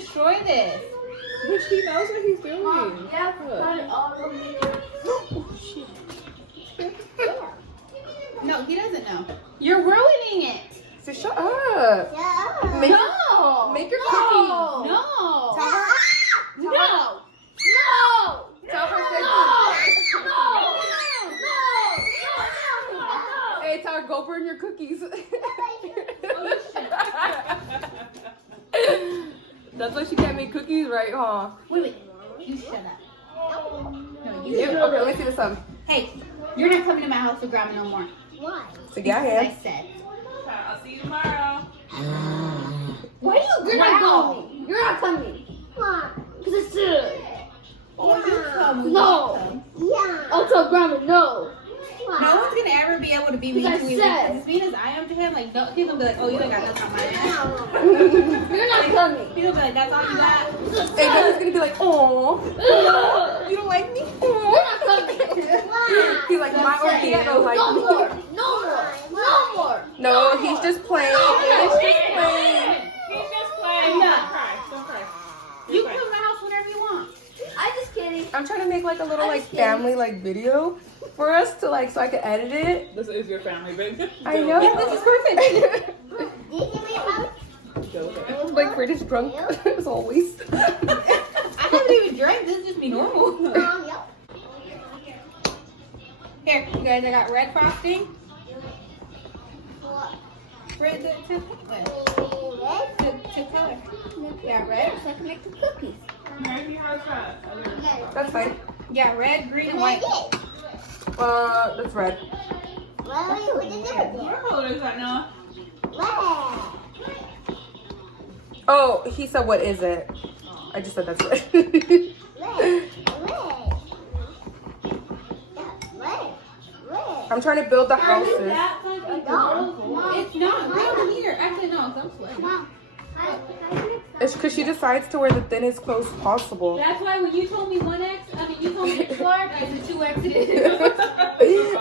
destroy this. But he knows what he's doing. Mom, yeah, put it all over me. Oh, shit. No, he doesn't know. You're ruining it. So shut up. Yeah. Make, No. make your No. cookies. No. Tell her. No. No. Tell her. Hey, tell her, go burn your cookies. That's why she can't make cookies, right, huh? Wait. You shut up. No, you Yeah, shut up. okay, let me see this one. Hey, you're not coming to my house with grandma no more. Why? So yeah, I yeah. said. I'll see you tomorrow. Why do you You're not growl? coming. You're not coming. Why? Because it's good. Oh, you come. No. You come. I'll tell grandma no. No one's gonna ever be able to be mean Because to I you. said- As mean as I am to him, like, no, he's gonna be like, oh, you ain't got nothing on my ass. You're not coming. He's gonna be like, that's all you got? And then he's gonna be like, oh, you don't like me? You're not coming. He's like, my Ortega don't like No me. more. No more. No more. No, he's just playing. He's just playing. He's just playing. Don't cry. Don't cry. You come to my house whenever you want. I'm just kidding. I'm trying to make like a little like family like video for us to like so I can edit it. This is your family, baby. I know. This is perfect. Like British drunk as always. I haven't even drank. This is just me normal. Here, you guys, I got red frosting. Red to color. Yeah, red. So I can make the cookies. Maybe how's that? That's fine. Yeah, red, green, and white. That's red. What color is that now? Oh, he said, what is it? I just said that's red. I'm trying to build the houses. That's like a girl. It's not. Come here. Actually, no. Don't sweat. It's because she decides to wear the thinnest clothes possible. That's why when you told me 1X, you told me it's large, I said 2X it is.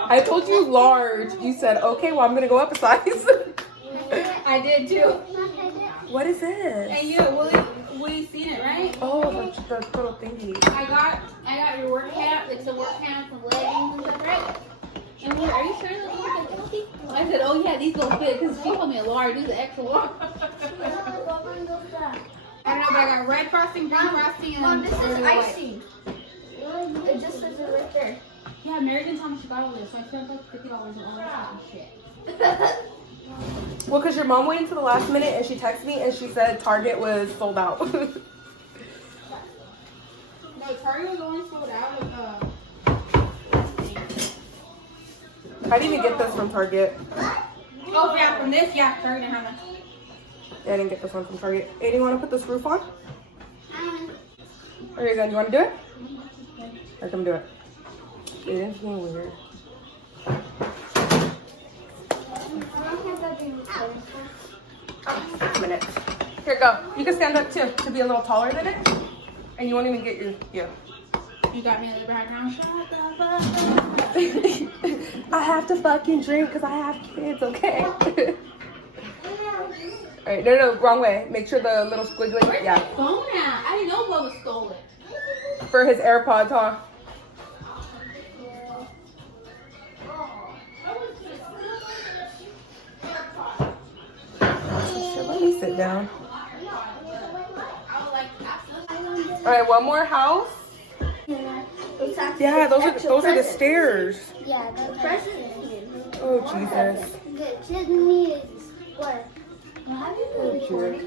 I told you large. You said, okay, well, I'm going to go up a size. I did too. What is this? And you, Willie's seen it, right? Oh, the little thingy. I got your work hat, like the work hat, some leggings and stuff, right? And Willie, are you sure those look like healthy? I said, oh yeah, these don't fit because she told me a large, these are extra large. I don't know, but I got red frosting, green frosting, and Mom, this is white. icing. It just says it right there. Yeah, Mary didn't tell me she got all this, so I spent like $50 on all that fucking shit. Well, because your mom waited until the last minute and she texted me and she said Target was sold out. No, Target was only sold out with I didn't even get this from Target. oh yeah, from this, yeah, Target didn't have one. Yeah, I didn't get this one from Target. Hey, do you want to put this roof on? There you go. You want to do it? Or come do it. It is being weird. A minute. Here, go. You can stand up too to be a little taller than it. And you won't even get your, yeah. You got me in the background. Shut the fuck up. I have to fucking drink because I have kids, okay? Alright, no, wrong way. Make sure the little squiggly, yeah. Phone at? I didn't know Bubba stole it. For his AirPods, huh? Let me sit down. Alright, one more house. Yeah, those are the stairs. Yeah, the president. Oh Jesus. The me is what? Oh, jerk.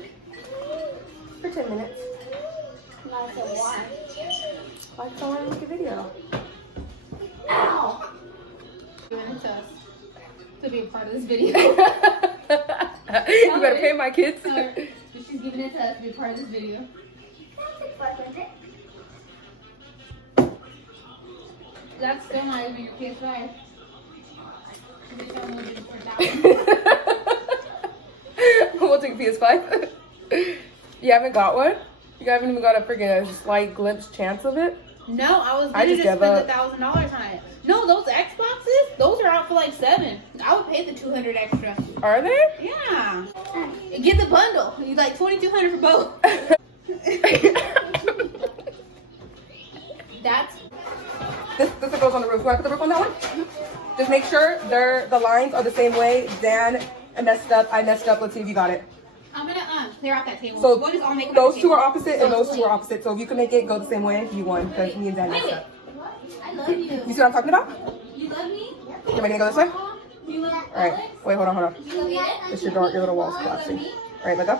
For 10 minutes. Not so why. Like someone make a video. Ow! Giving it to us to be a part of this video. You better pay my kids. She's giving it to us to be a part of this video. That's still not even your PS5. We'll take a PS5. You haven't got one? You haven't even got a freaking slight glimpse chance of it? No, I was I ready just to gave spend up. $1,000 on it. No, those Xboxes, those are out for like $7. I would pay the $200 extra. Are they? Yeah. Get the bundle. You like $2,200 for both. That's This that goes on the roof. You want to put the roof on that one? Just make sure the lines are the same way. Dan, I messed up. Let's see if you got it. I'm gonna clear out that table. So We'll just all make it those on the two are table. opposite and those two are opposite. So if you can make it go the same way, you won. Because me and Dan Wait, messed wait. up. I love you. You see what I'm talking about? You love me? Am I gonna go this way? You love All right. Wait, hold on. You love it? It's your door. Your little wall's You love collapsing. me? All right, let go.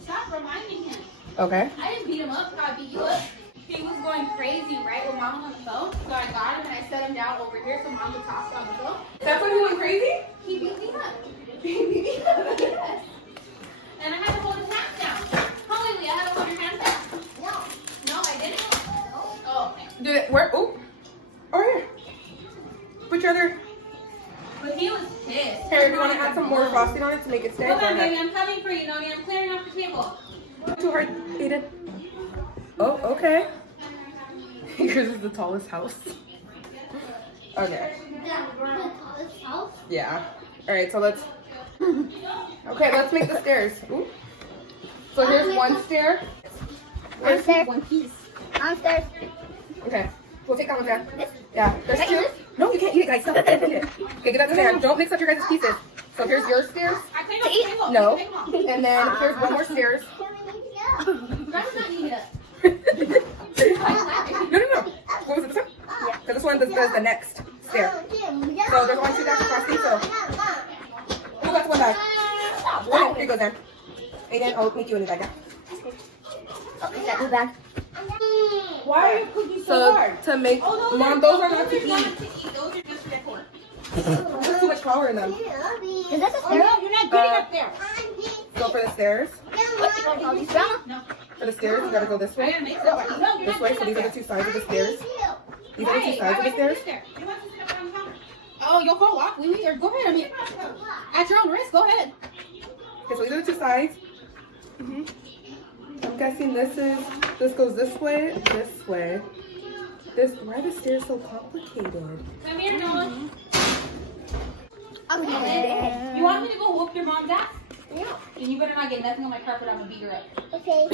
Stop reminding him. Okay. I didn't beat him up. I beat you up. He was going crazy, right, with Mom on the phone. So I got him and I set him down over here so Mom could talk on the phone. That's when you went crazy? He beat me up. He beat me up. Yes. And I had to hold his hands down. Holy, I had to hold your hands down. No, I didn't. Oh, okay. Did it work? Oh. Oh yeah. Put your other. But he was pissed. Here, do you want to add some more frosting on it to make it stay? Hold Go on, ahead. baby. I'm coming for you, Noni. I'm clearing off the table. Too hard, Aiden. Oh, okay. Yours is the tallest house. Okay. Yeah. All right, so let's. Okay, let's make the stairs. Ooh. So here's one stair. Downstairs. One piece. Downstairs. Okay. We'll take that one down. Yeah. There's two. No, you can't eat it, guys. Stop. Eat it. Okay, get that to Dan. Don't mix up your guys' pieces. So here's your stairs. I cleaned off the table. No. Take 'em off. And then here's one more stairs. Grandma's not eating it. No. What was it? This one? Yeah. So this one does the next stair. So there's only two bags of frosting. So who got one bag? One. Here you go, Dan. Aiden, I'll make you a new bag. Yeah. Why are your cookies so So hard? to make, Oh, Mom, those are not to eat. Those are just for decor. There's too much flour in them. Is that the Oh, no, you're not getting up there. So for the stairs, No. for the stairs, you gotta go this I way. gotta make it. No, you're This not way. getting So up these are there. the two sides of the stairs. These are the two Right, sides of the why stairs. would you sit there? You want to sit up on top? Oh, you'll fall off. We or go ahead. I mean, at your own risk. Go ahead. Okay, so these are the two sides. I'm guessing this goes this way. Why are the stairs so complicated? Come here, Noah. Okay. You want me to go whoop your mom's ass? Yeah. Then you better not get nothing on my carpet. I'm gonna beat her up. Okay.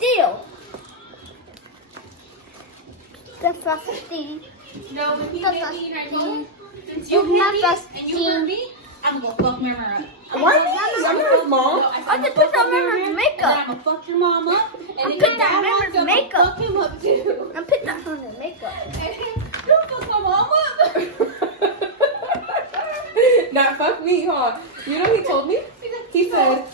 Deal. The frosting. No, when he The hit me and I told him, since It's you not hit me frosting. and you hurt me, I'm gonna go fuck Mama up. Why me? I'm not his mom. No, I just put some Mama's And makeup. I'm gonna fuck your mom up. And then put your that dad Mama's wants to makeup. fuck him up too. I put that on the makeup. And then, don't fuck my mom up. Not fuck me, huh? You know what he told me? He said,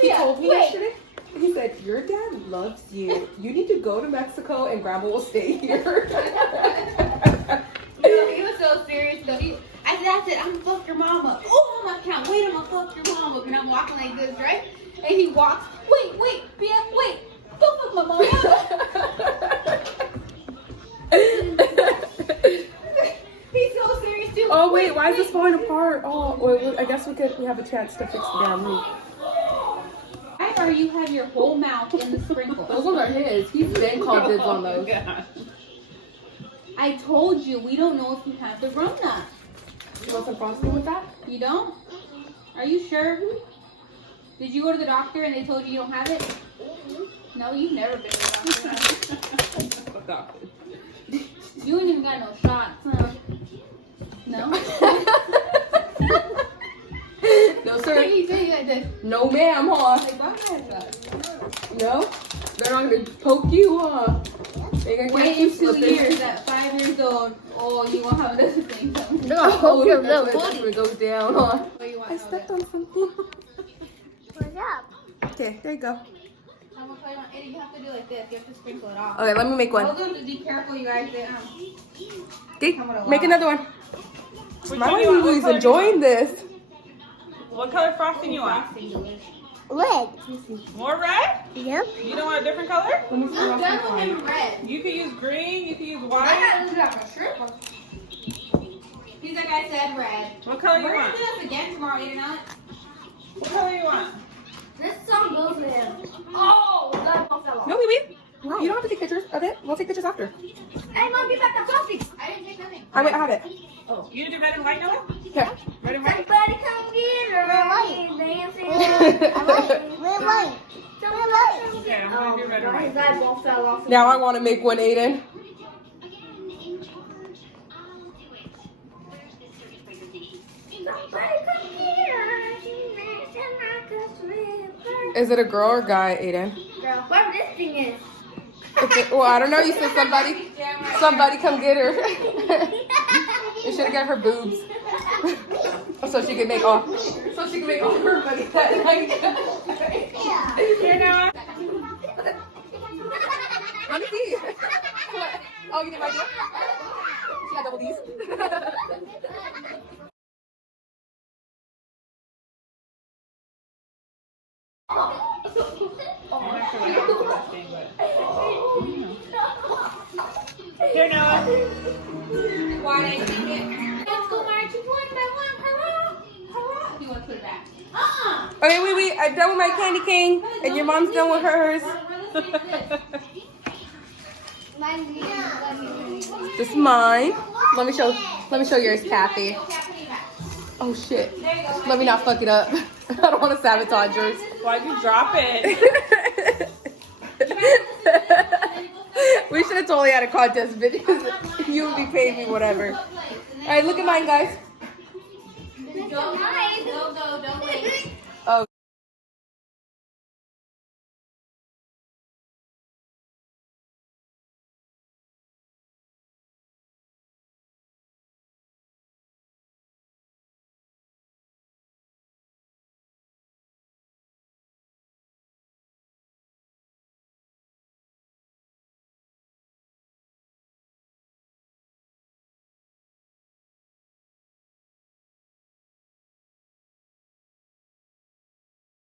he told me yesterday. He said, your dad loves you. You need to go to Mexico and Grandma will stay here. He was so serious though. I said, I'm gonna fuck your mom up. Oh, I can't wait, I'm gonna fuck your mom up. And I'm walking like this, right? And he walks, wait, Bia, wait. Don't fuck my mom up. He's so serious too. Oh wait, why is this falling apart? Oh, well, I guess we have a chance to fix the damn roof. Why are you have your whole mouth in the sprinkles? Those ones are his. He's been called dibs on those. I told you, we don't know if you have the Rona. You want some frosting with that? You don't? Are you sure? Did you go to the doctor and they told you you don't have it? No, you've never been to the doctor. You ain't even got no shots, huh? No? No So sir. you say like this. No ma'am, huh? Like, why would I have that? No? They're not gonna poke you, huh? They're gonna Wait catch you in 2 slipping. years, at 5 years old, oh, you won't have another thing. They're gonna poke your little That's booty. where it goes down, huh? What do you want? I stepped on something. What's up? Okay, there you go. I'm gonna put it on. Eddie, you have to do like this. You have to sprinkle it off. Okay, let me make one. Hold on, be careful, you guys. Okay, make another one. Which My one you want? What Lulu's color enjoying this. What color frosting you want? Red. More red? Yep. You don't want a different color? Let me see I'm what done with him red. You can use green, you can use I white. gotta look like a stripper. He's like I said, red. What color you We're gonna want? do this again tomorrow, 8 or 9. What color you want? This song goes with him. Oh, that one fell off. No, wait. You don't have to take pictures of it. We'll take pictures after. Hey, Mom, give back the coffee. I didn't take nothing. I have it. You need to do red and white, Noah? Here. Red and white? Somebody come computer. Okay, I'm gonna get rid of His mine. eyeball fell off. Now I want to make one, Aiden. Is it a girl or guy, Aiden? Girl, whatever this thing is. Well, I don't know. You said somebody come get her. You should have got her boobs. So she could make all her money that night. Here, Noah. Let me see. Oh, you did my deal? She got double D's. I'm not sure what happened to that thing, but. Here, Noah. Why did I take it? Let's go march one by one. Hurrah! Hurrah! You want to put it back? Okay, wait. I'm done with my candy cane, and your mom's done with hers. This is mine. Let me show yours, Kathy. Oh shit. Let me not fuck it up. I don't want to sabotage yours. Why'd you drop it? We should have totally had a contest video. You would be paying me whatever. Alright, look at mine, guys. Don't wait.